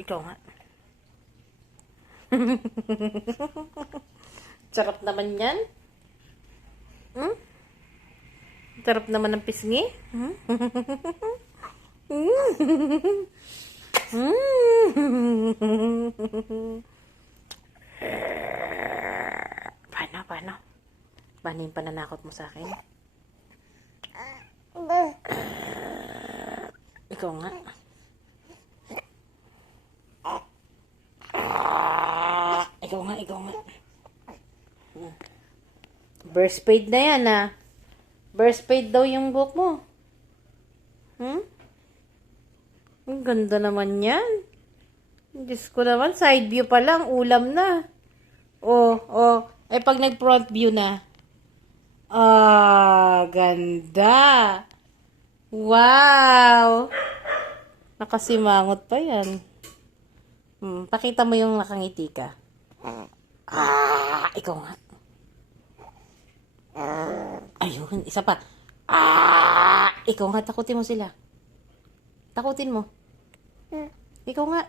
Ikaw nga. Sarap naman yan. Hmm? Sarap naman ng pisngi. Hmm? Paano? Paano yung pananakot mo sa akin? Ikaw nga. Ikaw nga. Burst paid na yan, ah. Burst paid daw yung book mo. Ang ganda naman yan. Diyos ko naman, side view pa lang, ulam na. Ay pag nag-front view na. Ganda. Wow. Nakasimangot pa yan. Pakita mo yung nakangiti ka. Ikaw nga. Ayun, isa pa. Ikaw nga, takutin mo sila. Takutin mo. Ikaw nga.